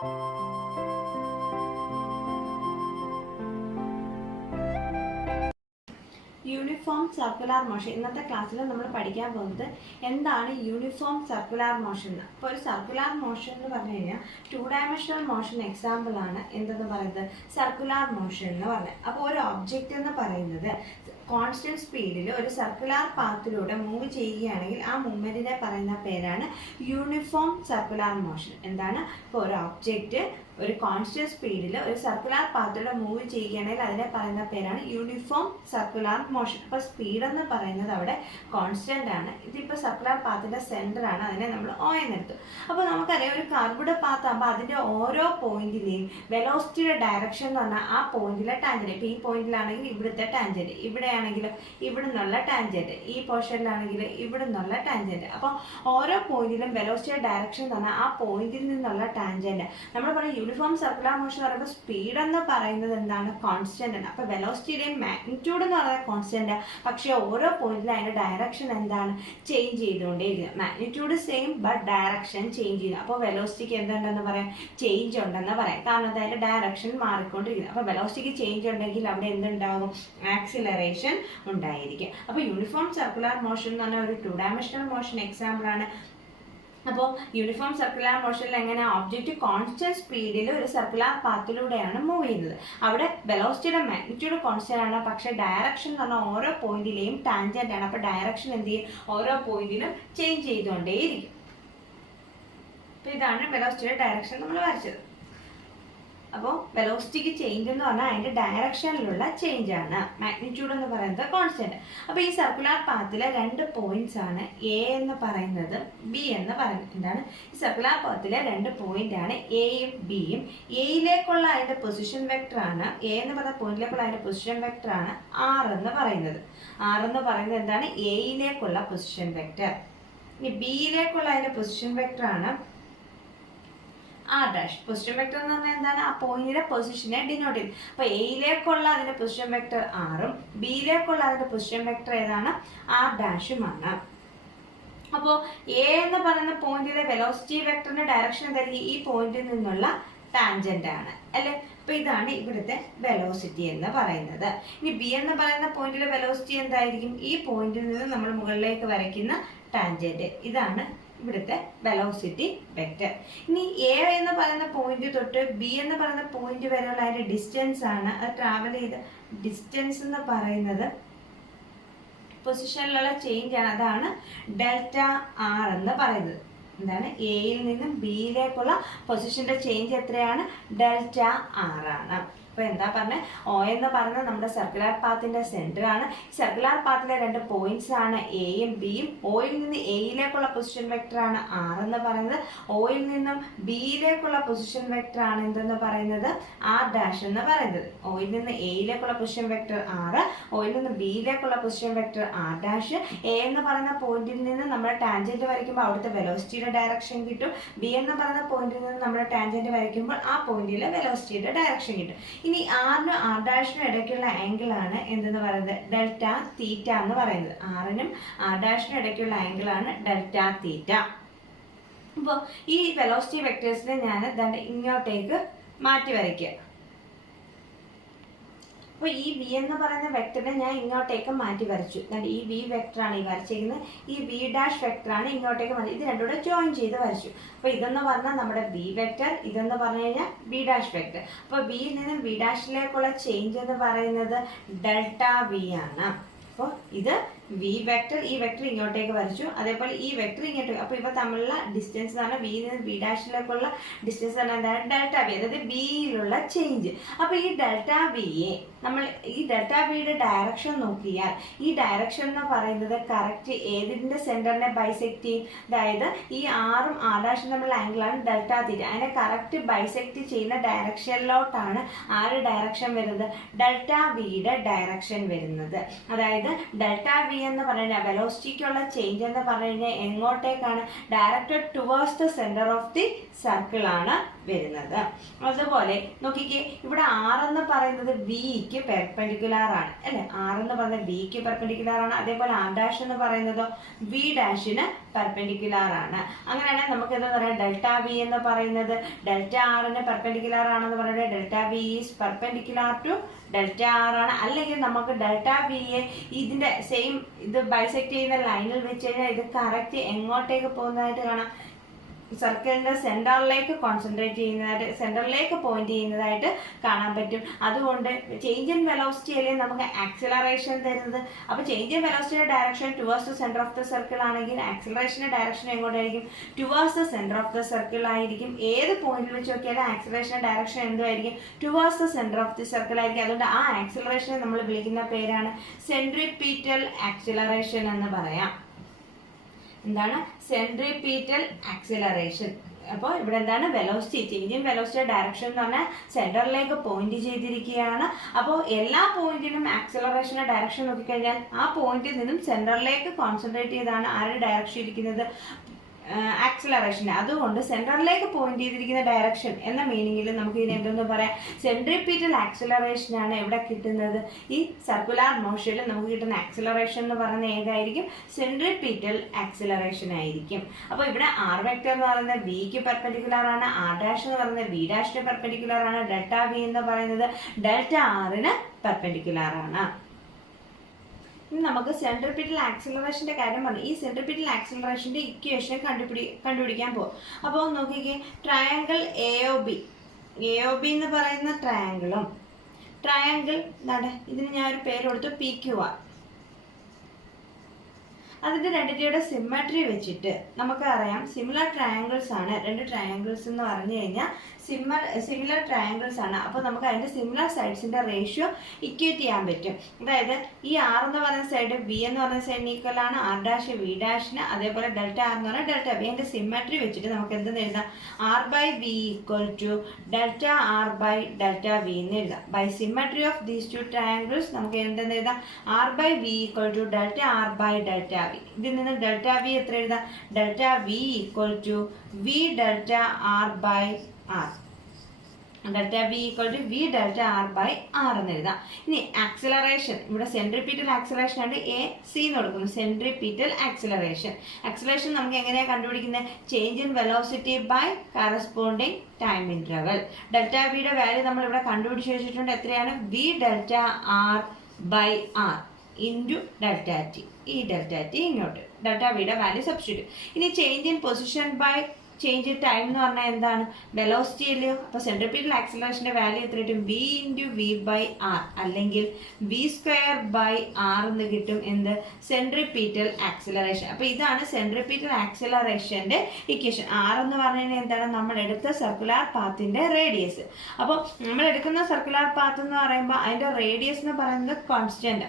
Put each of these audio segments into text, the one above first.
Uniform circular motion. ഇന്നത്തെ ക്ലാസ്സിൽ നമ്മൾ പഠിക്കാൻ പോകുന്നത് എന്താണ് യൂണിഫോം സർക്കുലാർ മോഷൻ എന്ന്. അപ്പോൾ ഒരു സർക്കുലാർ മോഷൻ എന്ന് പറഞ്ഞു കഴിഞ്ഞാൽ 2 ഡയമെൻഷണൽ മോഷൻ എക്സാമ്പിൾ ആണ് എന്തെന്ന് പറയുന്നത്, സർക്കുലാർ മോഷൻ എന്ന് പറഞ്ഞത്. അപ്പോൾ ഒരു ഒബ്ജക്റ്റ് എന്ന് പറയുന്നത് കോൺസ്റ്റന്റ് സ്പീഡിൽ ഒരു സർക്കുലാർ പാത്തിലൂടെ മൂവ് ചെയ്യുകയാണെങ്കിൽ ആ മൂവ്മെന്റിനെ പറയുന്ന പേരാണ് യൂണിഫോം സർക്കുലാർ മോഷൻ. എന്താണ്, ഇപ്പോൾ ഒരു ഒബ്ജക്റ്റ് ഒരു കോൺസ്റ്റന്റ് സ്പീഡിൽ ഒരു സർക്കുലാർ പാത്തിലൂടെ മൂവ് ചെയ്യുകയാണെങ്കിൽ അതിനെ പറയുന്ന പേരാണ് യൂണിഫോം സർക്കുലാർ മോഷൻ. അപ്പോൾ സ്പീഡ് എന്ന് പറയുന്നത് അവിടെ കോൺസ്റ്റന്റ് ആണ്. ഇതിപ്പോൾ സർക്കുലാർ പാത്തിന്റെ സെന്റർ ആണ്, അതിനെ നമ്മൾ O എന്നെടുത്തു. അപ്പോൾ നമുക്കറിയാം ഒരു കർവ്ഡ് പാത്ത് ആകുമ്പോൾ അതിന്റെ ഓരോ പോയിന്റിലെയും വെലോസിറ്റിയുടെ ഡയറക്ഷൻ എന്ന് പറഞ്ഞാൽ ആ പോയിന്റിലെ ടാൻജന്റ്. ഇപ്പോൾ ഈ പോയിന്റിലാണെങ്കിൽ ഇവിടുത്തെ ടാൻജന്റ്, ഇവിടെയാണെങ്കിൽ ഇവിടെ നിന്നുള്ള ടാൻജന്റ്, ഈ പോർഷനിലാണെങ്കിൽ ഇവിടെ നിന്നുള്ള ടാൻജന്റ്. അപ്പോൾ ഓരോ പോയിന്റിലും വെലോസിറ്റിയുടെ ഡയറക്ഷൻ എന്ന് പറഞ്ഞാൽ ആ പോയിന്റിൽ നിന്നുള്ള ടാൻജന്റ്. നമ്മൾ പറയും യൂണിഫോം സർക്കുലാർ മോഷൻ എന്ന് പറയുമ്പോൾ സ്പീഡ് എന്ന് പറയുന്നത് എന്താണ്, കോൺസ്റ്റന്റ് ആണ്. അപ്പോൾ വെലോസിറ്റിയുടെയും മാഗ്നിറ്റ്യൂഡ് എന്ന് പറയുന്നത് കോൺസ്റ്റന്റ്, പക്ഷേ ഓരോ പോയിന്റിലും അതിന്റെ ഡയറക്ഷൻ എന്താണ്, ചേഞ്ച് ചെയ്തുകൊണ്ടേയിരിക്കും. Magnitude same but direction change ചെയ്യുന്നു. അപ്പോൾ വെലോസിറ്റിക്ക് എന്തുണ്ടെന്ന് പറയാം, ചേഞ്ച് ഉണ്ടെന്ന് പറയാം. കാരണം അതിന്റെ ഡയറക്ഷൻ മാറിക്കൊണ്ടിരിക്കുന്നു. അപ്പോൾ വെലോസിറ്റിക്ക് ചേഞ്ച് ഉണ്ടെങ്കിൽ അവിടെ എന്തുണ്ടാകും, ആക്സിലറേഷൻ ഉണ്ടായിരിക്കും. അപ്പോൾ യൂണിഫോം സർക്കുലാർ മോഷൻ എന്ന് പറഞ്ഞാൽ ഒരു 2 ഡയമെൻഷണൽ മോഷൻ എക്സാമ്പിൾ ആണ്. അപ്പോൾ യൂണിഫോം സർക്കുലാർ മോഷനിൽ എങ്ങനെ ഒബ്ജക്റ്റ് കോൺസ്റ്റന്റ് സ്പീഡിൽ ഒരു സർക്കുലാർ പാത്തിലൂടെയാണ് മൂവ് ചെയ്യുന്നത്. അവിടെ വെലോസിറ്റിയുടെ മാഗ്നിറ്റ്യൂഡ് കോൺസ്റ്റന്റ് ആണ്, പക്ഷേ ഡയറക്ഷൻ എന്ന് പറഞ്ഞാൽ ഓരോ പോയിന്റിലെയും ടാൻജന്റ് ആണ്. അപ്പോൾ ഡയറക്ഷൻ എന്ത് ചെയ്യും, ഓരോ പോയിന്റിലും ചേഞ്ച് ചെയ്തുകൊണ്ടേയിരിക്കും. അപ്പോൾ ഇതാണ് വെലോസിറ്റിയുടെ ഡയറക്ഷൻ നമ്മൾ വരച്ചത്. അപ്പോൾ വെലോസിറ്റിക്ക് ചേഞ്ച് എന്ന് പറഞ്ഞാൽ അതിന്റെ ഡയറക്ഷനിലുള്ള ചേഞ്ച് ആണ്. മാഗ്നിറ്റ്യൂഡ് എന്ന് പറയുന്നത് കോൺസ്റ്റന്റ്. അപ്പോൾ ഈ സർക്കുലാർ പാത്തിലെ 2 പോയിന്റ്സ് ആണ് എ എന്ന് പറയുന്നത്, ബി എന്ന് പറയുന്നത്. എന്താണ്, ഈ സർക്കുലാർ പാത്തിലെ 2 പോയിന്റ് ആണ് എയും ബിയും. എയിലേക്കുള്ള അതിന്റെ പൊസിഷൻ വെക്ടർ ആണ്, എ എന്ന് പറയുന്ന പോയിന്റിലേക്കുള്ള അതിന്റെ പൊസിഷൻ വെക്ടർ ആണ് ആർ എന്ന് പറയുന്നത്. ആർ എന്ന് പറയുന്നത് എന്താണ്, എയിലേക്കുള്ള പൊസിഷൻ വെക്ടർ. ഇനി ബിയിലേക്കുള്ള അതിന്റെ പൊസിഷൻ വെക്ടർ ആണ് ആർ ഡാഷ്. പൊസിഷൻ വെക്ടർ എന്ന് പറഞ്ഞാൽ എന്താണ്, ആ പോയിന്റിന്റെ പൊസിഷനെ ഡിനോട്ട് ചെയ്യും. അപ്പൊ എയിലേക്കുള്ള അതിന്റെ പൊസിഷൻ വെക്ടർ ആറും ബിയിലേക്കുള്ള അതിന്റെ പൊസിഷൻ വെക്ടർ ഏതാണ്, ആർ ഡാഷുമാണ്. അപ്പോൾ എ എന്ന് പറയുന്ന പോയിന്റിലെ വെലോസിറ്റി വെക്ടറിന്റെ ഡയറക്ഷൻ എന്തായിരിക്കും, ഈ പോയിന്റിൽ നിന്നുള്ള ടാൻജന്റ് ആണ് അല്ലെ. അപ്പൊ ഇതാണ് ഇവിടുത്തെ വെലോസിറ്റി എന്ന് പറയുന്നത്. ഇനി ബി എന്ന് പറയുന്ന പോയിന്റിലെ വെലോസിറ്റി എന്തായിരിക്കും, ഈ പോയിന്റിൽ നിന്ന് നമ്മൾ മുകളിലേക്ക് വരയ്ക്കുന്ന ടാൻജന്റ്. ഇതാണ് ഇവിടുത്തെ വെലോസിറ്റി വെക്ടർ. ഇനി എ എന്ന് പറയുന്ന പോയിന്റ് തൊട്ട് ബി എന്ന് പറയുന്ന പോയിന്റ് വരെയുള്ള അതിന്റെ ഡിസ്റ്റൻസ് ആണ്, അത് ട്രാവൽ ചെയ്ത ഡിസ്റ്റൻസ് എന്ന് പറയുന്നത് പൊസിഷനിലുള്ള ചേഞ്ച് ആണ്. അതാണ് ഡെൽറ്റ ആർ എന്ന് പറയുന്നത്. എന്താണ്, എയിൽ നിന്നും ബിയിലേക്കുള്ള പൊസിഷന്റെ ചേഞ്ച് എത്രയാണ്, ഡെൽറ്റ ആർ ആണ്. അപ്പോൾ എന്താ പറഞ്ഞത്, ഒ എന്ന് പറയുന്നത് നമ്മുടെ സർക്കുലാർ പാത്തിന്റെ സെന്റർ ആണ്. സർക്കുലാർ പാത്തിലെ 2 പോയിന്റ്സ് ആണ് എയും ബിയും. ഒയിൽ നിന്ന് എയിലേക്കുള്ള പൊസിഷൻ വെക്ടർ ആണ് ആർ എന്ന് പറയുന്നത്. ഒയിൽ നിന്നും ബിയിലേക്കുള്ള പൊസിഷൻ വെക്ടർ ആണ് എന്തെന്ന് പറയുന്നത്, ആർ ഡാഷ് എന്ന് പറയുന്നത്. ഒയിൽ നിന്ന് എയിലേക്കുള്ള പൊസിഷൻ വെക്ടർ ആർ, ഒയിൽ നിന്ന് ബിയിലേക്കുള്ള position vector R dash. A എന്ന് പറയുന്ന പോയിന്റിൽ നിന്ന് നമ്മൾ ടാൻജന്റ് വരയ്ക്കുമ്പോൾ അവിടുത്തെ വെലോസിറ്റിയുടെ ഡയറക്ഷൻ കിട്ടും. ബി എന്ന് പറയുന്ന പോയിന്റിൽ നിന്ന് നമ്മൾ ടാൻജന്റ് വരയ്ക്കുമ്പോൾ ആ പോയിന്റിലെ വെലോസിറ്റിയുടെ ഡയറക്ഷൻ കിട്ടും. ഇനി ആറിനും ആർ ഡാഷിനും ഇടയ്ക്കുള്ള ആംഗിൾ ആണ് എന്തെന്ന് പറയുന്നത്, ഡെൽറ്റ തീറ്റ എന്ന് പറയുന്നത്. ആറിനും ആർ ഡാഷിനും ഇടയ്ക്കുള്ള ആംഗിൾ ആണ് ഡെൽറ്റ തീറ്റ. അപ്പോൾ ഈ വെലോസിറ്റി വെക്ടേഴ്സിനെ ഞാൻ ഇങ്ങോട്ടേക്ക് മാറ്റി വരയ്ക്കുക. അപ്പോൾ ഈ വി എന്ന് പറയുന്ന വെക്ടറിനെ ഞാൻ ഇങ്ങോട്ടേക്ക് മാറ്റി വരച്ചു. ഈ വി വെക്ടറാണ് ഈ വരച്ചിരിക്കുന്നത്. ഈ വി ഡാഷ് വെക്ടറാണ് ഇങ്ങോട്ടേക്ക് മാറ്റി, ഇത് രണ്ടും കൂടെ ജോയിൻ ചെയ്ത് വരച്ചു. അപ്പോൾ ഇതെന്ന് പറഞ്ഞാൽ നമ്മുടെ വി വെക്ടർ, ഇതെന്ന് പറഞ്ഞു കഴിഞ്ഞാൽ വി ഡാഷ് വെക്ടർ. അപ്പോൾ വിയിൽ നിന്നും വി ഡാഷിലേക്കുള്ള ചേഞ്ച് എന്ന് പറയുന്നത് ഡെൽറ്റ വി ആണ്. അപ്പോൾ ഇത് വി വെക്ടർ, ഈ വെക്ടർ ഇങ്ങോട്ടേക്ക് വരച്ചു, അതേപോലെ ഈ വെക്ടർ ഇങ്ങോട്ടേക്ക്. അപ്പോൾ ഇവ തമ്മിലുള്ള ഡിസ്റ്റൻസ് എന്ന് പറഞ്ഞാൽ വിയിൽ നിന്ന് വി ഡാഷിലേക്കുള്ള ഡിസ്റ്റൻസ് എന്ന് പറഞ്ഞാൽ എന്താണ്, ഡെൽറ്റ വി, അതായത് ബിയിലുള്ള ചേഞ്ച്. അപ്പോൾ ഈ ഡെൽറ്റ വിയെ നമ്മൾ ഈ ഡെൽറ്റ വിയുടെ ഡയറക്ഷൻ നോക്കിയാൽ ഈ ഡയറക്ഷൻ എന്ന് പറയുന്നത് കറക്റ്റ് ഏതിന്റെ സെന്ററിനെ ബൈസെക്ട് ചെയ്യും, അതായത് ഈ ആറും ആർ ഡാഷും തമ്മിലുള്ള ആംഗിളാണ് ഡെൽറ്റ തീറ്റ. അതിനെ കറക്റ്റ് ബൈസെക്ട് ചെയ്യുന്ന ഡയറക്ഷനിലോട്ടാണ് ആര് ഡയറക്ഷൻ വരുന്നത്, ഡെൽറ്റ വിയുടെ ഡയറക്ഷൻ വരുന്നത്. അതായത് ഡെൽറ്റ വി എന്ന് പറയുന്നത് വെലോസിറ്റിക്കുള്ള ചേഞ്ച് എന്ന് പറഞ്ഞു കഴിഞ്ഞാൽ എങ്ങോട്ടേക്കാണ്, directed towards the centre of the circle ആണ് വരുന്നത്. അതുപോലെ നോക്കിക്കേ, ഇവിടെ ആർ എന്ന് പറയുന്നത് വിക്ക് പെർപെൻഡിക്കുലർ ആണ് അല്ലെ, ആർ എന്ന് പറയുന്നത് വിക്ക് പെർപെൻഡിക്കുലർ ആണ്. അതേപോലെ ആർ ഡാഷ് എന്ന് പറയുന്നത് വി ഡാഷിന് പെർപെൻഡിക്കുലർ ആണ്. അങ്ങനെയാണെങ്കിൽ നമുക്ക് എന്താ പറയാം, ഡെൽറ്റ വി എന്ന് പറയുന്നത് ഡെൽറ്റ ആറിന് പെർപെൻഡിക്കുലർ ആണെന്ന് പറയുന്നത് delta V is perpendicular to delta R ആണ്. അല്ലെങ്കിൽ നമുക്ക് ഡെൽറ്റ വിയെ ഇതിന്റെ സെയിം ഇത് ബൈസെക്ട് ചെയ്യുന്ന ലൈനിൽ വെച്ച് കഴിഞ്ഞാൽ ഇത് കറക്റ്റ് എങ്ങോട്ടേക്ക് പോകുന്നതായിട്ട് കാണാം, സർക്കിളിന്റെ സെന്ററിലേക്ക് കോൺസെൻട്രേറ്റ് ചെയ്യുന്നതായിട്ട്, സെന്ററിലേക്ക് പോയിന്റ് ചെയ്യുന്നതായിട്ട് കാണാൻ പറ്റും. അതുകൊണ്ട് ചേഞ്ച് ഇൻ വെലോസിറ്റി അല്ലേ നമുക്ക് ആക്സിലറേഷൻ തരുന്നത്. അപ്പോൾ ചേഞ്ച് ഇൻ വെലോസിറ്റിയുടെ direction towards the centre of the circle ആണെങ്കിൽ ആക്സിലറേഷന്റെ ഡയറക്ഷൻ എങ്ങോട്ടായിരിക്കും, towards the centre of the circle ആയിരിക്കും. ഏത് പോയിന്റിൽ വെച്ച് നോക്കിയാലും ആക്സിലറേഷന്റെ ഡയറക്ഷൻ എന്തുമായിരിക്കും, towards the centre of the circle ആയിരിക്കും. അതുകൊണ്ട് ആ ആക്സിലറേഷനെ നമ്മൾ വിളിക്കുന്ന പേരാണ് സെൻട്രിപീറ്റൽ ആക്സിലറേഷൻ എന്ന് പറയാം. എന്താണ് സെൻട്രിപീറ്റൽ ആക്സിലറേഷൻ. അപ്പോൾ ഇവിടെ എന്താണ് velocity, change in velocity direction എന്ന് പറഞ്ഞാൽ സെന്ററിലേക്ക് പോയിന്റ് ചെയ്തിരിക്കുകയാണ്. അപ്പോൾ എല്ലാ പോയിന്റിലും ആക്സിലറേഷന്റെ ഡയറക്ഷൻ നോക്കിക്കഴിഞ്ഞാൽ ആ പോയിന്റിൽ നിന്നും സെന്ററിലേക്ക് കോൺസെൻട്രേറ്റ് ചെയ്താണ് ആരുടെ ഡയറക്ഷൻ ഇരിക്കുന്നത്, ആക്സിലറേഷന്. അതുകൊണ്ട് സെന്ററിലേക്ക് പോയിന്റ് ചെയ്തിരിക്കുന്ന ഡയറക്ഷൻ എന്ന മീനിങ്ങിൽ നമുക്ക് ഇതിനെ എന്തെന്ന് പറയാം, സെൻട്രിപീറ്റൽ ആക്സിലറേഷൻ ആണ് എവിടെ കിട്ടുന്നത്, ഈ സർക്കുലാർ മോഷനിൽ നമുക്ക് കിട്ടുന്ന ആക്സിലറേഷൻ എന്ന് പറയുന്നത് ഏതായിരിക്കും, സെൻട്രിപീറ്റൽ ആക്സിലറേഷൻ ആയിരിക്കും. അപ്പോൾ ഇവിടെ ആർ വെക്ടർ എന്ന് പറയുന്നത് വിക്ക് പെർപെൻഡിക്കുലർ ആണ്, ആർ ഡാഷ് എന്ന് പറയുന്നത് വി ഡാഷിന് പെർപെൻഡിക്കുലർ ആണ്, ഡെൽറ്റ വി എന്ന് പറയുന്നത് ഡെൽറ്റ ആറിന് പെർപെൻഡിക്കുലർ ആണ്. ഇനി നമുക്ക് സെൻട്രിപീറ്റൽ ആക്സിലറേഷന്റെ കാര്യം പറഞ്ഞു. ഈ സെൻട്രിപീറ്റൽ ആക്സിലറേഷന്റെ ഇക്വേഷൻ കണ്ടുപിടിക്കാൻ പോകും. അപ്പോൾ നോക്കിക്കേ, ട്രയാങ്കിൾ എ ഒ ബി എന്ന് പറയുന്ന ട്രയാങ്കിളും ട്രയാങ്കിൾ ഇതിന് ഞാൻ ഒരു പേര് കൊടുത്തു പി ക്യു ആർ. അതിന്റെ രണ്ടിന്റെയുടെ സിമ്മട്രി വെച്ചിട്ട് നമുക്കറിയാം സിമിലർ ട്രയാങ്കിൾസ് ആണ്. രണ്ട് ട്രയാങ്കിൾസ് എന്ന് പറഞ്ഞു കഴിഞ്ഞാൽ സിമിലർ ട്രയാങ്കിൾസ് ആണ്. അപ്പോൾ നമുക്ക് അതിന്റെ സിമിലർ സൈഡ്സിന്റെ റേഷ്യോ ഇക്വേറ്റ് ചെയ്യാൻ പറ്റും. അതായത് ഈ ആർ എന്ന് പറയുന്ന സൈഡ് ബി എന്ന് പറയുന്ന സൈഡിന് ഈക്വൽ ആണ് ആർ ഡാഷ് വി ഡാഷിന്, അതേപോലെ ഡെൽറ്റ ആർ എന്ന് പറഞ്ഞാൽ ഡെൽറ്റ ബി. അതിന്റെ സിമ്മട്രി വെച്ചിട്ട് നമുക്ക് എന്തെന്ന് എഴുതാം, R by V equal to delta R by delta V എന്ന് എഴുതാം. By symmetry of these two triangles നമുക്ക് എന്തെന്ന് എഴുതാം, R by V equal to delta R by delta V. ഇതിൽ നിന്ന് ഡെൽറ്റ വി എത്ര എഴുതാം, delta V equal to V delta R by R, delta V equal to V delta R by R എന്ന് എഴുതാം. ഇനി ആക്സിലറേഷൻ, ഇവിടെ centripetal acceleration ആണ് A C എന്ന് കൊടുക്കുന്നു, സെൻട്രിപീറ്റൽ ആക്സിലറേഷൻ. ആക്സിലറേഷൻ നമുക്ക് എങ്ങനെയാണ് കണ്ടുപിടിക്കുന്നത്, change in velocity by corresponding time interval. Delta വിയുടെ വാല്യൂ നമ്മൾ ഇവിടെ കണ്ടുപിടിച്ച് വെച്ചിട്ടുണ്ട്. എത്രയാണ്, V delta R by R into delta T. ഈ ഡെൽറ്റ ടി ഇങ്ങോട്ട് ഡെൽറ്റ വിയുടെ വാല്യൂ സബ്സ്റ്റിറ്റ്യൂട്ട്. ഇനി change in position by change in time എന്ന് പറഞ്ഞാൽ എന്താണ്, വെലോസിറ്റി അല്ലയോ. അപ്പോൾ സെൻട്രിപീറ്റൽ ആക്സിലറേഷന്റെ വാല്യൂ എത്ര കിട്ടും, V into V by R, അല്ലെങ്കിൽ വി സ്ക്വയർ ബൈ ആർ എന്ന് കിട്ടും. എന്ത്, സെൻട്രിപീറ്റൽ ആക്സിലറേഷൻ. അപ്പോൾ ഇതാണ് സെൻട്രിപീറ്റൽ ആക്സിലറേഷന്റെ ഇക്വേഷൻ. ആർ എന്ന് പറഞ്ഞു കഴിഞ്ഞാൽ എന്താണ്, നമ്മൾ എടുത്ത സർക്കുലാർ പാത്തിന്റെ റേഡിയസ്. അപ്പോൾ നമ്മൾ എടുക്കുന്ന സർക്കുലാർ പാത്ത് എന്ന് പറയുമ്പോൾ അതിന്റെ റേഡിയസ് എന്ന് പറയുന്നത് കോൺസ്റ്റന്റ്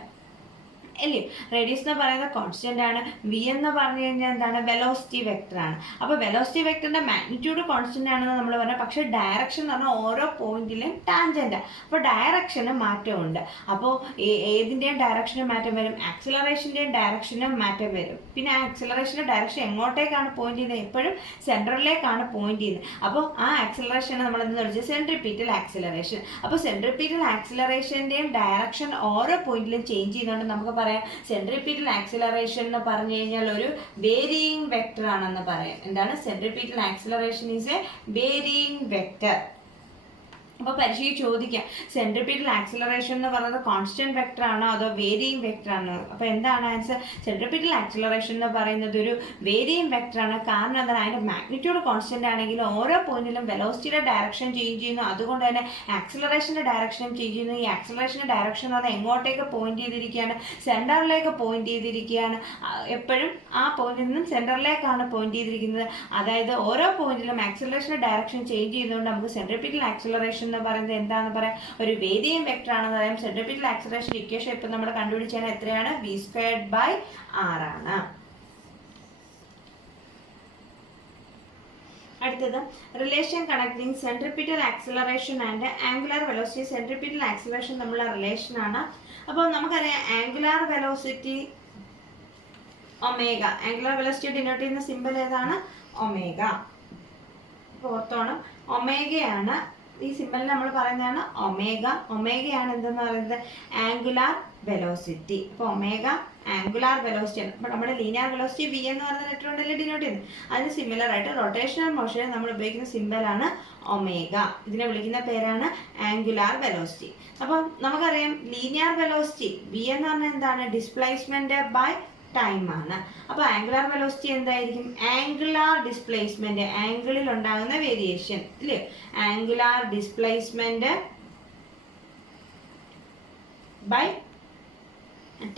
അല്ലേ, റേഡിയസ് എന്ന് പറയുന്നത് കോൺസ്റ്റന്റ് ആണ്. വി എന്ന് പറഞ്ഞു കഴിഞ്ഞാൽ എന്താണ്, വെലോസിറ്റി വെക്ടർ ആണ്. അപ്പോൾ വെലോസിറ്റി വെക്ടറിന്റെ മാഗ്നിറ്റ്യൂഡ് കോൺസ്റ്റന്റ് ആണെന്ന് നമ്മൾ പറഞ്ഞാൽ, പക്ഷേ ഡയറക്ഷൻ എന്ന് പറഞ്ഞാൽ ഓരോ പോയിന്റിലും ടാൻജന്റ്. അപ്പോൾ ഡയറക്ഷന് മാറ്റമുണ്ട്. അപ്പോൾ ഏതിൻ്റെയും ഡയറക്ഷന് മാറ്റം വരും, ആക്സിലറേഷൻ്റെയും ഡയറക്ഷനും മാറ്റം വരും. പിന്നെ ആക്സിലറേഷൻ്റെ ഡയറക്ഷൻ എങ്ങോട്ടേക്കാണ് പോയിന്റ് ചെയ്യുന്നത്, എപ്പോഴും സെൻട്രലിലേക്കാണ് പോയിന്റ് ചെയ്യുന്നത്. അപ്പോൾ ആ ആക്സിലറേഷനെ നമ്മൾ എന്ന് വിളിച്ചത് സെൻട്രിപീറ്റൽ ആക്സിലറേഷൻ. അപ്പോൾ സെൻട്രിപീറ്റൽ ആക്സിലറേഷൻ്റെയും ഡയറക്ഷൻ ഓരോ പോയിന്റിലും ചേഞ്ച് ചെയ്യുന്നുണ്ട്. നമുക്ക് പറയാം സെൻട്രിപീറ്റൽ ആക്സിലറേഷൻ എന്ന് പറഞ്ഞു കഴിഞ്ഞാൽ ഒരു വേരിയിങ് വെക്ടർ ആണെന്ന് പറയാം. എന്താണ്, centripetal acceleration is a varying vector. അപ്പോൾ പരീക്ഷയ്ക്ക് ചോദിക്കാം, സെൻട്രിപീറ്റൽ ആക്സിലറേഷൻ എന്ന് പറയുന്നത് കോൺസ്റ്റന്റ് വെക്ടർ ആണോ അതോ വേരിയിങ് വെക്ടർ ആണോ. അപ്പോൾ എന്താണ് ആൻസർ, സെൻട്രിപീറ്റൽ ആക്സിലറേഷൻ എന്ന് പറയുന്നത് ഒരു വേരിയിങ് വെക്ടർ ആണ്. കാരണം എന്താണ്, അതിന്റെ മാഗ്നിറ്റ്യൂഡ് കോൺസ്റ്റന്റ് ആണെങ്കിൽ ഓരോ പോയിന്റിലും വെലോസിറ്റിയുടെ ഡയറക്ഷൻ ചേഞ്ച് ചെയ്യുന്നു. അതുകൊണ്ട് തന്നെ ആക്സിലറേഷന്റെ ഡയറക്ഷനും ചേഞ്ച് ചെയ്യുന്നു. ഈ ആക്സിലറേഷന്റെ ഡയറക്ഷൻ എന്ന് പറഞ്ഞാൽ എങ്ങോട്ടേക്ക് പോയിന്റ് ചെയ്തിരിക്കുകയാണ്, സെന്ററിലേക്ക് പോയിന്റ് ചെയ്തിരിക്കുകയാണ്. എപ്പോഴും ആ പോയിന്റിൽ നിന്നും സെന്ററിലേക്കാണ് പോയിന്റ് ചെയ്തിരിക്കുന്നത്. അതായത് ഓരോ പോയിന്റിലും ആക്സിലറേഷന്റെ ഡയറക്ഷൻ ചേഞ്ച് ചെയ്യുന്നതുകൊണ്ട് നമുക്ക് സെൻട്രിപീറ്റൽ ആക്സിലറേഷൻ എന്ന് പറയുന്നത് എന്താണെന്ന് പറയാം, ഒരു വേരിയിങ് വെക്ടർ ആണെന്ന് പറയാം. സെൻട്രിപീറ്റൽ ആക്സിലറേഷൻ ഇക്വേഷൻ ഇപ്പൊ നമ്മൾ കണ്ടുപിടിച്ചാൽ എത്രയാണ്, വി സ്ക്വയർഡ് ബൈ ആർ ആണ്. അടുത്തത് relation connecting centripetal acceleration and angular velocity. Centripetal acceleration തമ്മിലുള്ള റിലേഷൻ ആണ്. അപ്പോൾ നമുക്കറിയാം angular velocity omega, angular velocity denote ചെയ്യുന്ന സിമ്പിൾ ഏതാണ്, ഒമേഗ. ഓർത്ത് ഓർത്തോണം, ഒമേഗയാണ് ഈ സിമ്പലിന് നമ്മൾ പറയുന്നതാണ് ഒമേഗ. ഒമേഗയാണ് എന്തെന്ന് പറയുന്നത് ആംഗുലാർ വെലോസിറ്റി. അപ്പോൾ ഒമേഗ ആംഗുലാർ വെലോസിറ്റി ആണ്. അപ്പോൾ നമ്മുടെ ലീനിയർ വെലോസിറ്റി വി എന്ന് പറയുന്ന ലെറ്റർ കൊണ്ടല്ലേ ഡിനോട്ട് ചെയ്യുന്നത്. അതിന് സിമിലർ ആയിട്ട് റൊട്ടേഷണൽ മോഷനിൽ നമ്മൾ ഉപയോഗിക്കുന്ന സിമ്പലാണ് ഒമേഗ. ഇതിനെ വിളിക്കുന്ന പേരാണ് ആംഗുലാർ വെലോസിറ്റി. അപ്പം നമുക്കറിയാം ലീനിയർ വെലോസിറ്റി വി എന്ന് പറഞ്ഞാൽ എന്താണ് ഡിസ്പ്ലേസ്മെന്റ് ബൈ ടൈം ആണ്. അപ്പോൾ ആംഗുലാർ വെലോസിറ്റി എന്തായിരിക്കും ആംഗുലാർ ഡിസ്പ്ലേസ്മെന്റ്, ആംഗിളിൽ ഉണ്ടാകുന്ന വേരിയേഷൻ ഇല്ലേ, ആംഗുലാർ ഡിസ്പ്ലേസ്മെന്റ് ബൈ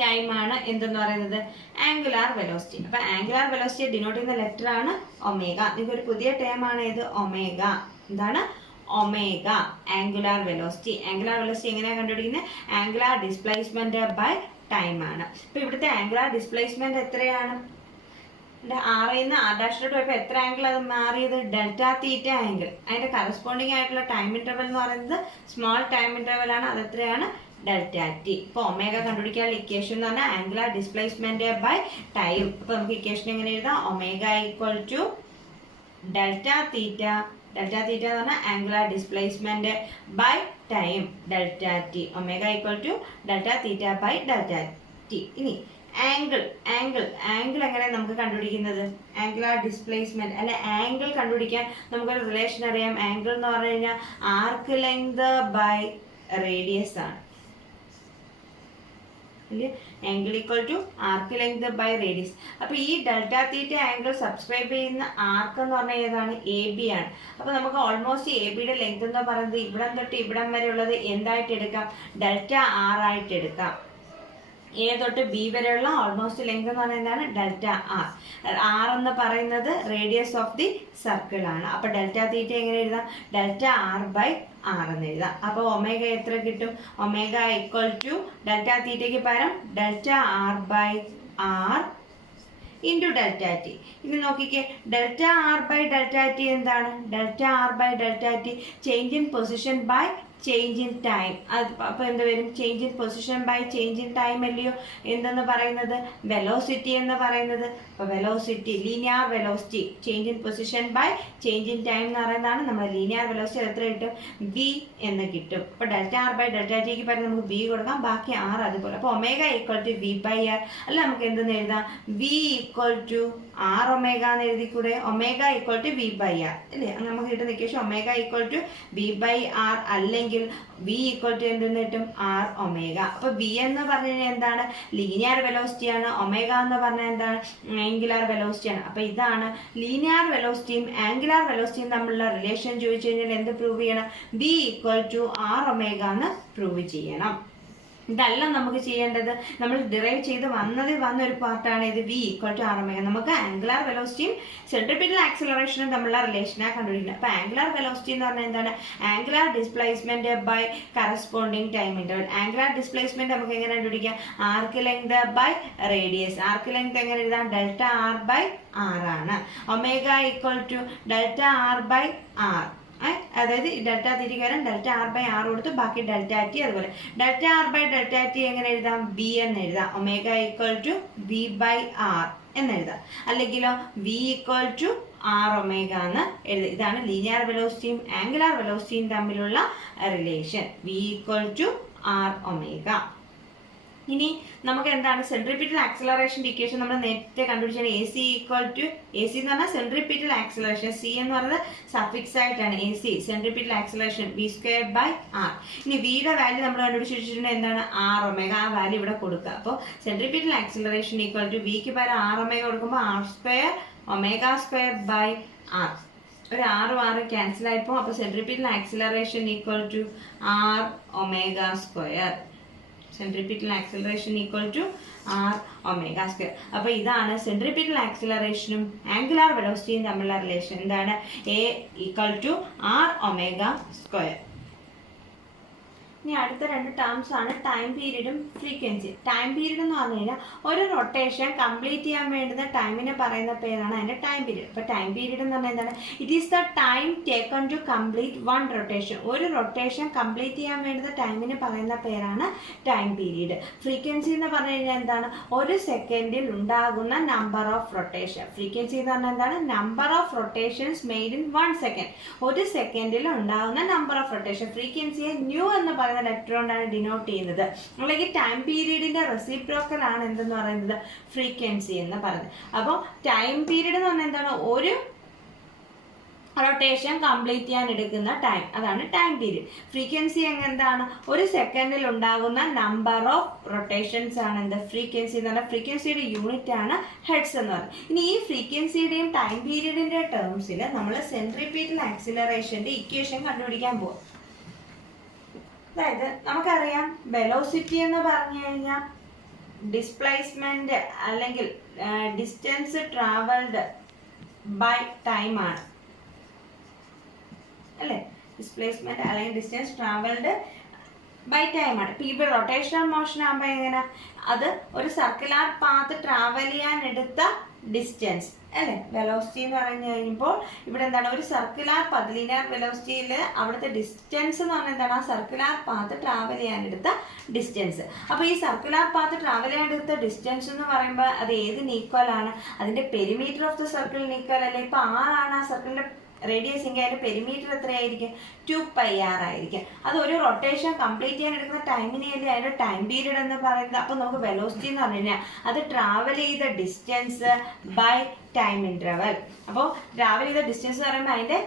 ടൈം ആണ് എന്തെന്ന് പറയുന്നത് ആംഗുലാർ വെലോസിറ്റി. അപ്പൊ ആംഗുലാർ വെലോസിറ്റി ഡിനോട്ട് ചെയ്യുന്ന ലെറ്റർ ആണ് ഒമേഗ. നിങ്ങൾക്ക് ഒരു പുതിയ ടേം ആണ് ഇത് ഒമേഗ. എന്താണ് omega angular velocity. Angular velocity എങ്ങനെയാണ് കണ്ടുപിടിക്കുന്നത് ആംഗുലാർ ഡിസ്പ്ലേസ്മെന്റ് ബൈ ടൈം ആണ്. അപ്പൊ ഇവിടുത്തെ ആംഗുലാർ ഡിസ്പ്ലേസ്മെന്റ് എത്രയാണ് ആറിന്ന് ആർ ഡാഷിലോട്ട് പോയപ്പോൾ എത്ര ആംഗിൾ അത് മാറിയത് ഡെൽറ്റ തീറ്റ ആംഗിൾ. അതിന്റെ കറസ്പോണ്ടിങ് ആയിട്ടുള്ള ടൈം ഇന്റർവൽ എന്ന് പറയുന്നത് സ്മോൾ ടൈം ഇന്റർവൽ ആണ്. അത് എത്രയാണ് ഡെൽറ്റ ടി. ഇപ്പൊ ഒമേഗ കണ്ടുപിടിക്കാനുള്ള ഇക്വേഷൻ എന്ന് പറഞ്ഞാൽ ആംഗുലാർ ഡിസ്പ്ലേസ്മെന്റ് ബൈ ടൈം. അപ്പൊ നമുക്ക് ഇക്വേഷൻ എങ്ങനെ എഴുതാം omega equal to delta theta. Delta theta എന്ന് പറഞ്ഞാൽ angular displacement by time delta T. Omega equal to delta theta by delta T. ഇനി ആംഗിൾ ആംഗിൾ ആംഗിൾ എങ്ങനെ നമുക്ക് കണ്ടുപിടിക്കുന്നത് ആംഗുലാർ ഡിസ്പ്ലേസ്മെന്റ് അല്ലെ ആംഗിൾ കണ്ടുപിടിക്കാൻ നമുക്കൊരു റിലേഷൻ അറിയാം. ആംഗിൾ എന്ന് പറഞ്ഞു കഴിഞ്ഞാൽ ആർക്ക് ലെങ്ത് ബൈ റേഡിയസ് ആണ്. Angle equal to arc length by radius. അപ്പൊ ഈ ഡെൽറ്റ തീറ്റ ആംഗിൾ സബ്സ്ക്രൈബ് ചെയ്യുന്ന ആർക്ക് എന്ന് പറഞ്ഞാൽ ഏതാണ് എ ബി ആണ്. അപ്പൊ നമുക്ക് ഓൾമോസ്റ്റ് എ ബിയുടെ ലെങ്ത് എന്ന് പറയുന്നത് ഇവിടം തൊട്ട് ഇവിടം വരെ ഉള്ളത് എന്തായിട്ട് എടുക്കാം ഡെൽറ്റ ആർ ആയിട്ട് എടുക്കാം. എ തൊട്ട് ബി വരെയുള്ള ഓൾമോസ്റ്റ് ലെങ്ത് എന്ന് പറയുന്നത് എന്താണ് ഡെൽറ്റ ആർ. ആർ എന്ന് പറയുന്നത് റേഡിയസ് ഓഫ് ദി സർക്കിൾ ആണ്. അപ്പൊ ഡെൽറ്റ തീറ്റ എങ്ങനെ എഴുതാം ഡെൽറ്റ ആർ ബൈ ആർ എന്ന് എഴുതാം. അപ്പൊ ഒമേഗ എത്ര കിട്ടും ഒമേഗ ഈക്വൽ ടു ഡെൽറ്റ തീറ്റയ്ക്ക് പകരം delta R by R into delta T. ഇനി നോക്കിക്കേ delta R by delta T എന്താണ് delta R by delta T change in position by change in time. അപ്പൊ എന്ത് വരും change in position by change in time അല്ലയോ എന്തെന്ന് പറയുന്നത് velocity എന്ന് പറയുന്നത്. അപ്പൊ velocity linear velocity change in position by change in time എന്ന് പറയുന്നതാണ് നമ്മുടെ ലീനിയർ വെലോസിറ്റി. എത്ര കിട്ടും വി എന്ന് കിട്ടും. അപ്പൊ ഡെൽറ്റ ആർ ബൈ ഡെൽറ്റ ടിക്ക് പകരം നമുക്ക് വി കൊടുക്കാം, ബാക്കി ആർ അതുപോലെ. അപ്പൊ omega equal to v by r അല്ല നമുക്ക് എന്തെന്ന് എഴുതാം v equal to r omega എന്ന് എഴുതിക്കൂടെ. Omega equal to v by r അല്ലേ നമുക്ക് കിട്ടുന്ന equation omega equal to v by R അല്ലെങ്കിൽ വി ഈക്വൽ ടു എന്തെന്ന് കിട്ടും ആർ ഒമേഗ. അപ്പൊ വി എന്ന് പറഞ്ഞു കഴിഞ്ഞാൽ എന്താണ് ലീനിയർ വെലോസിറ്റി ആണ്. ഒമേഗ എന്ന് പറഞ്ഞാൽ എന്താണ് ആംഗുലാർ വെലോസിറ്റി ആണ്. അപ്പൊ ഇതാണ് ലീനിയർ വെലോസിറ്റിയും ആംഗുലാർ വെലോസിറ്റിയും തമ്മിലുള്ള റിലേഷൻ ചോദിച്ചു കഴിഞ്ഞാൽ എന്ത് പ്രൂവ് ചെയ്യണം v equal to r omega എന്ന് പ്രൂവ് ചെയ്യണം. ഇതല്ല നമുക്ക് ചെയ്യേണ്ടത് നമ്മൾ ഡിറൈവ് ചെയ്ത് വന്ന ഒരു പാർട്ടാണ് ഇത് v equal to r omega. നമുക്ക് ആംഗുലാർ വെലോസിറ്റിയും സെൻട്രിപിറ്റൽ ആക്സിലറേഷനും തമ്മിലുള്ള റിലേഷനാണ് കണ്ടുപിടിക്കുന്നത്. അപ്പൊ ആംഗുലാർ വെലോസിറ്റി എന്ന് പറഞ്ഞാൽ എന്താണ് angular displacement by corresponding time interval. Angular displacement നമുക്ക് എങ്ങനെ കണ്ടുപിടിക്കാം arc length by radius. Arc length എങ്ങനെ എഴുതാം ഡെൽറ്റ ആർ ബൈ ആർ ആണ്. Omega equal to delta R by r. അതായത് ഡെൽറ്റ തീറ്റയ്ക്ക് പകരം ഡെൽറ്റ ആർ ബൈ ആർ കൊടുത്തു, ബാക്കി ഡെൽറ്റ ടി അതുപോലെ. Delta R by delta t എങ്ങനെ എഴുതാം വി എന്ന് എഴുതാം. Omega equal to v by R എന്ന് എഴുതാം. അല്ലെങ്കിലോ v equal to r omega എന്ന് എഴുതാം. ഇതാണ് ലീനിയർ വെലോസിറ്റിയും ആംഗുലാർ വെലോസിറ്റിയും തമ്മിലുള്ള relation v equal to r omega. ഇനി നമുക്ക് എന്താണ് സെൻട്രിപിറ്റൽ ആക്സിലറേഷൻ്റെ ഇക്വേഷൻ നമ്മൾ നേരത്തെ കണ്ടുപിടിച്ചാണ് a c equal to a C എന്ന് പറഞ്ഞാൽ സെൻട്രിപിറ്റൽ ആക്സിലറേഷൻ. സി എന്ന് പറയുന്നത് സഫിക്സ് ആയിട്ടാണ് a c centripetal acceleration v square by r. ഇനി വിയുടെ വാല്യൂ നമ്മൾ കണ്ടുപിടിച്ചിട്ടുണ്ട് എന്താണ് ആർ ഒമേഗ. ആ വാല്യൂ ഇവിടെ കൊടുക്കുക. അപ്പോൾ സെൻട്രിപിറ്റൽ ആക്സിലറേഷൻ ഈക്വൽ ടു വിക്ക് പകരം ആർ ഒമേഗ കൊടുക്കുമ്പോൾ r square omega square by r. ഒരു ആറും ആറ് ക്യാൻസൽ ആയിപ്പോൾ. അപ്പോൾ centripetal acceleration equal to r omega square. Centripetal acceleration equal to r omega square. അപ്പൊ ഇതാണ് സെൻട്രിപിറ്റൽ ആക്സിലറേഷനും ആംഗുലാർ വെലോസിറ്റിയും തമ്മിലുള്ള റിലേഷൻ. എന്താണ് a equal to r omega square. ഇനി അടുത്ത രണ്ട് ടേംസ് ആണ് ടൈം പീരീഡും ഫ്രീക്വൻസി. ടൈം പീരീഡ് എന്ന് പറഞ്ഞു കഴിഞ്ഞാൽ ഒരു റൊട്ടേഷൻ കംപ്ലീറ്റ് ചെയ്യാൻ വേണ്ടുന്ന ടൈമിനെ പറയുന്ന പേരാണ് അതിന്റെ ടൈം പീരീഡ്. ഇപ്പൊ ടൈം പീരീഡ് എന്ന് പറഞ്ഞാൽ എന്താണ്? It is the time taken to complete one rotation. ഒരു റൊട്ടേഷൻ കംപ്ലീറ്റ് ചെയ്യാൻ വേണ്ടുന്ന ടൈമിനെ പറയുന്ന പേരാണ് ടൈം പീരീഡ്. ഫ്രീക്വൻസി എന്ന് പറഞ്ഞു കഴിഞ്ഞാൽ എന്താണ്? ഒരു സെക്കൻഡിൽ ഉണ്ടാകുന്ന നമ്പർ ഓഫ് റൊട്ടേഷൻ. ഫ്രീക്വൻസി എന്ന് പറഞ്ഞാൽ എന്താണ്? Number of rotations made in 1 second. ഒരു സെക്കൻഡിൽ ഉണ്ടാകുന്ന നമ്പർ ഓഫ് റൊട്ടേഷൻ. ഫ്രീക്വൻസിയെ ന്യൂ എന്ന് പറയുന്ന ലെറ്റർ കൊണ്ടാണ് ഡിനോട്ട് ചെയ്യുന്നത്. അല്ലെങ്കിൽ ടൈം പീരീഡിന്റെ റെസിപ്രോക്കൽ ആണ് എന്തെന്ന് പറയുന്നത്? ഫ്രീക്വൻസി എന്ന് പറയുന്നത്. അപ്പോൾ ടൈം പീരീഡ് എന്ന് പറഞ്ഞാൽ എന്താണ്? ഒരു റൊട്ടേഷൻ കംപ്ലീറ്റ് ചെയ്യാൻ എടുക്കുന്ന ടൈം, അതാണ് ടൈം പീരീഡ്. ഫ്രീക്വൻസി എന്താണ്? ഒരു സെക്കൻഡിൽ ഉണ്ടാകുന്ന നമ്പർ ഓഫ് റൊട്ടേഷൻസ് ആണ് എന്ത്? ഫ്രീക്വൻസി എന്ന് പറഞ്ഞാൽ ഫ്രീക്വൻസിയുടെ യൂണിറ്റ് ആണ് ഹെർട്സ് എന്ന് പറയുന്നത്. ഇനി ഈ ഫ്രീക്വൻസിയുടെയും ടൈം പീരീഡിന്റെ ടേംസിൽ നമ്മൾ സെൻട്രിപീറ്റൽ ആക്സിലറേഷന്റെ ഇക്വേഷൻ കണ്ടുപിടിക്കാൻ പോകും. അതായത് നമുക്കറിയാം വെലോസിറ്റി എന്ന് പറഞ്ഞു കഴിഞ്ഞാൽ ഡിസ്പ്ലേസ്മെന്റ് അല്ലെങ്കിൽ ഡിസ്റ്റൻസ് ട്രാവൽഡ് ബൈ ടൈം ആണ് അല്ലേ? ഡിസ്പ്ലേസ്മെന്റ് അല്ലെങ്കിൽ ഡിസ്റ്റൻസ് ട്രാവൽഡ് ബൈ ടൈം ആണ്. ഇപ്പൊ ഇവിടെ റൊട്ടേഷണൽ മോഷൻ ആകുമ്പോൾ എങ്ങനെ? അത് ഒരു സർക്കുലർ പാത്ത് ട്രാവൽ ചെയ്യാൻ എടുത്ത ഡിസ്റ്റൻസ് അല്ലേ? വെലോസിറ്റി എന്ന് പറഞ്ഞു കഴിയുമ്പോൾ ഇവിടെ എന്താണ്? ഒരു സർക്കുലർ പാത്ത്, ലീനിയർ വെലോസിറ്റിയിൽ അവിടുത്തെ ഡിസ്റ്റൻസ് എന്ന് പറഞ്ഞാൽ എന്താണ്? ആ സർക്കുലർ പാത്ത് ട്രാവൽ ചെയ്യാനെടുത്ത ഡിസ്റ്റൻസ്. അപ്പോൾ ഈ സർക്കുലർ പാത്ത് ട്രാവൽ ചെയ്യാനെടുത്ത ഡിസ്റ്റൻസ് എന്ന് പറയുമ്പോൾ അത് ഏതിന് ഈക്വൽ ആണ്? അതിന്റെ പെരിമീറ്റർ ഓഫ് ദ സർക്കിളിന് ഈക്വൽ അല്ലേ? ഇപ്പൊ ആറാണ് ആ സർക്കിളിന്റെ റേഡിയസ് എങ്കിൽ അതിന്റെ പെരിമീറ്റർ എത്രയായിരിക്കും? 2πr ആയിരിക്കും. അത് ഒരു റൊട്ടേഷൻ കംപ്ലീറ്റ് ചെയ്യാൻ എടുക്കുന്ന ടൈമിനെയല്ലേ അതിന്റെ ടൈം പീരീഡ് എന്ന് പറയുന്നത്. അപ്പൊ നമുക്ക് വെലോസിറ്റി എന്ന് പറഞ്ഞു കഴിഞ്ഞാൽ അത് ട്രാവൽ ചെയ്ത ഡിസ്റ്റൻസ് ബൈ ടൈം ഇന്റർവൽ. അപ്പോൾ ട്രാവൽ ചെയ്ത ഡിസ്റ്റൻസ് എന്ന് പറയുമ്പോൾ അതിന്റെ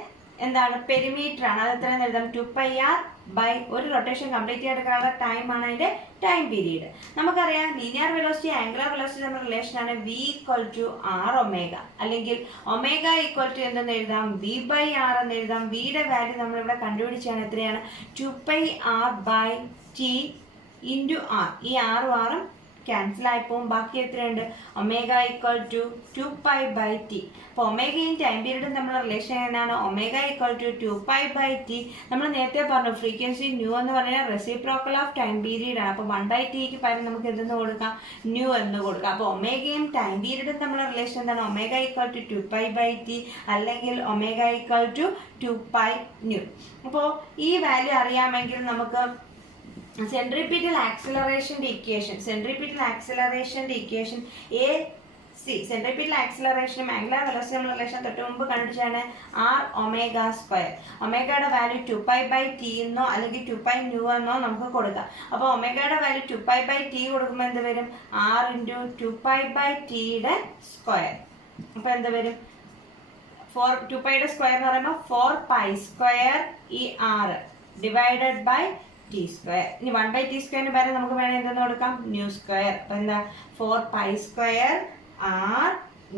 എന്താണ്? പെരിമീറ്റർ ആണ്. അത് എത്രയെന്ന് എഴുതാം? 2πr ബൈ ഒരു റൊട്ടേഷൻ കംപ്ലീറ്റ് ചെയ്യാൻ എടുക്കാനുള്ള ടൈം ആണ് അതിന്റെ ടൈം പീരീഡ്. നമുക്കറിയാം ലീനിയർ വെലോസിറ്റി ആംഗുലർ വെലോസിറ്റി തമ്മിലുള്ള റിലേഷൻ ആണ് v = r ഒമേഗ, അല്ലെങ്കിൽ ഒമേഗ = എന്തെന്ന് എഴുതാം? v/r എന്ന് എഴുതാം. വിയുടെ വാല്യൂ നമ്മളിവിടെ കണ്ടുപിടിച്ചാണ്. എത്രയാണ്? 2πr/t × r. ഈ ആറും ആറും ക്യാൻസൽ ആയിപ്പോവും. ബാക്കി എത്രയുണ്ട്? Omega = 2π/t. അപ്പോൾ ഒമേഗയും ടൈം പീരീഡും തമ്മിലുള്ള റിലേഷൻ എങ്ങനെയാണ്? Omega = 2π/t. നമ്മൾ നേരത്തെ പറഞ്ഞു ഫ്രീക്വൻസി ന്യൂ എന്ന് പറഞ്ഞാൽ റെസിപ്രോക്കൽ ഓഫ് ടൈം പീരീഡ് ആണ്. അപ്പോൾ 1/tക്ക് പകരം നമുക്ക് എന്തെന്ന് കൊടുക്കാം? ന്യൂ എന്ന് കൊടുക്കാം. അപ്പോൾ ഒമേഗയും ടൈം പീരീഡും തമ്മിലുള്ള റിലേഷൻ എന്താണ്? ഒമേഗ = 2π/t അല്ലെങ്കിൽ ഒമേഗ = 2π ന്യൂ. അപ്പോൾ ഈ വാല്യൂ അറിയാമെങ്കിൽ നമുക്ക് സെൻട്രിപീറ്റൽ ആക്സിലറേഷന്റെ ഇക്വേഷൻ എ സി. സെൻട്രിപീറ്റൽ ആക്സിലറേഷനും ആംഗുലർ വെലോസിറ്റി റിലേഷൻ തൊട്ട് മുമ്പ് കണ്ടുപിടിച്ചാണ് r ω². ഒമേഗയുടെ വാല്യൂ 2π/t എന്നോ അല്ലെങ്കിൽ 2π ന്യൂ എന്നോ നമുക്ക് കൊടുക്കാം. അപ്പോൾ ഒമേഗയുടെ വാല്യൂ 2π/t കൊടുക്കുമ്പോൾ എന്ത് വരും? r × 2π/tയുടെ സ്ക്വയർ. അപ്പോൾ എന്ത് വരും? 2πയുടെ സ്ക്വയർ എന്ന് പറയുമ്പോൾ 4π² ഈ r ഡിവൈഡഡ് ബൈ t². ഇനി 1/t² പകരം നമുക്ക് വേണമെങ്കിൽ എന്തെന്ന് കൊടുക്കാം? ന്യൂ². അപ്പൊ എന്താ? 4π² r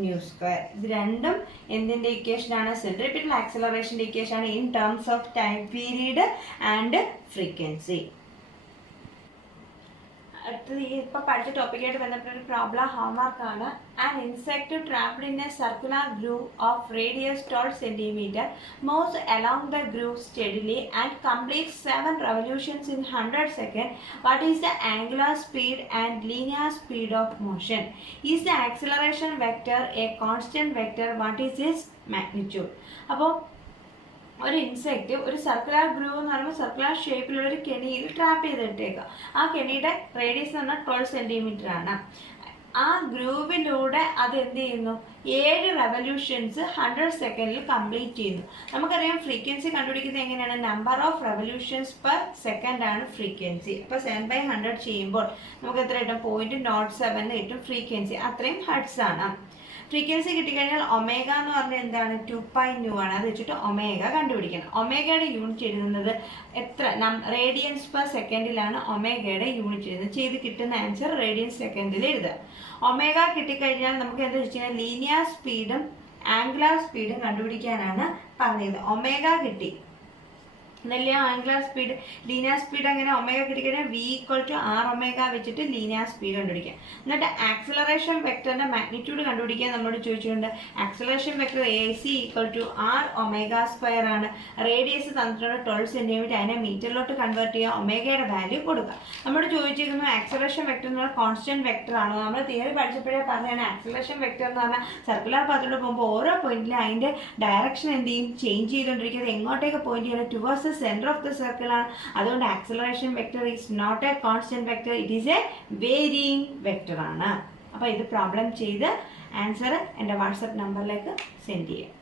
ന്യൂ². ഇത് രണ്ടും എന്തിന്റെ ഇക്വേഷൻ ആണ്? സെൻട്രിപീറ്റൽ ആക്സിലറേഷന്റെ ഇക്വേഷൻ ആണ് in terms of time period and frequency. അടുത്തത് ഈ ഇപ്പൊ പഠിച്ച ടോപ്പിക്കായിട്ട് ബന്ധപ്പെട്ട ഒരു പ്രോബ്ലം ഹോംവർക്ക് ആണ്. An insect trapped in a circular groove of radius 12 cm moves along the groove steadily and completes 7 revolutions in 100 seconds. What is the angular speed and linear speed of motion? Is the acceleration vector a constant vector? What is its magnitude? അപ്പോൾ ഒരു insect ഒരു circular groove എന്ന് പറയുമ്പോൾ circular ഷേപ്പിലുള്ള ഒരു കെണിയിൽ trap ചെയ്തിട്ടേക്കുക. ആ കെണിയുടെ radius എന്ന് പറഞ്ഞാൽ 12 സെന്റിമീറ്റർ ആണ്. ആ ഗ്രൂവിലൂടെ അത് എന്ത് ചെയ്യുന്നു? 7 റെവല്യൂഷൻസ് 100 സെക്കൻഡിൽ കംപ്ലീറ്റ് ചെയ്യുന്നു. നമുക്കറിയാം ഫ്രീക്വൻസി കണ്ടുപിടിക്കുന്നത് എങ്ങനെയാണ്? Number of revolutions per second ആണ് ഫ്രീക്വൻസി. അപ്പോൾ 7/100 ചെയ്യുമ്പോൾ നമുക്ക് എത്ര കിട്ടും? 0.07 കിട്ടും ഫ്രീക്വൻസി. അത്രയും ഹെർട്സ് ആണ്. ഫ്രീക്വൻസി കിട്ടിക്കഴിഞ്ഞാൽ ഒമേഗ എന്ന് പറഞ്ഞാൽ എന്താണ്? 2π ന്യൂ ആണ്. അത് വെച്ചിട്ട് ഒമേഗ കണ്ടുപിടിക്കണം. ഒമേഗയുടെ യൂണിറ്റ് എഴുതുന്നത് എത്ര? റേഡിയൻസ് പെർ സെക്കൻഡിലാണ് ഒമേഗയുടെ യൂണിറ്റ് എഴുതുന്നത്. ചെയ്ത് കിട്ടുന്ന ആൻസർ റേഡിയൻസ് സെക്കൻഡിൽ എഴുതുക. ഒമേഗ കിട്ടിക്കഴിഞ്ഞാൽ നമുക്ക് എന്താ വെച്ചാൽ ലീനിയർ സ്പീഡും ആംഗുലർ സ്പീഡും കണ്ടുപിടിക്കാനാണ് പറഞ്ഞത്. ഒമേഗ കിട്ടി. എന്നല്ലേ ആംഗുലർ സ്പീഡ്. ലീനിയർ സ്പീഡ് അങ്ങനെ ഒമേഗ കിട്ടിക്കഴിഞ്ഞാൽ v = r ഒമേഗ വെച്ചിട്ട് ലീനിയർ സ്പീഡ് കണ്ടുപിടിക്കുക. എന്നിട്ട് ആക്സിലറേഷൻ വെക്ടറിന്റെ മാഗ്നിറ്റ്യൂഡ് കണ്ടുപിടിക്കാൻ നമ്മളോട് ചോദിച്ചിട്ടുണ്ട്. Acceleration vector AC = r omega square ആണ്. റേഡിയസ് തന്നിട്ടുണ്ട് 12 സെന്റിമീറ്റർ. അതിനെ മീറ്ററിലോട്ട് കൺവേർട്ട് ചെയ്യുക, ഒമേഗയുടെ വാല്യൂ കൊടുക്കുക. നമ്മളോട് ചോദിച്ചിരിക്കുന്നു ആക്സിലറേഷൻ വെക്ടർ എന്ന് പറഞ്ഞാൽ കോൺസ്റ്റന്റ് വെക്ടർ ആണോ. നമ്മൾ തിയറി പഠിച്ചപ്പോഴേ പറഞ്ഞാണ് ആക്സിലറേഷൻ വെക്ടർ എന്ന് പറഞ്ഞാൽ സർക്കുലർ പാത്തിലൂടെ പോകുമ്പോൾ ഓരോ പോയിന്റിലും അതിന്റെ ഡയറക്ഷൻ എന്ത് ചെയ്യും, ചേഞ്ച് ചെയ്തുകൊണ്ടിരിക്കുന്നത്. എങ്ങോട്ടേക്ക് പോയിന്റ് ചെയ്യുന്നത്, towards the center of the circle ആണ്. അതുകൊണ്ട് acceleration vector is not a constant vector, it is a varying vector ആണ്. അപ്പോൾ ഇത് പ്രോബ്ലം ചെയ്ത് ആൻസർ എൻ്റെ വാട്സപ്പ് നമ്പറിലേക്ക് സെൻഡ് ചെയ്യാം.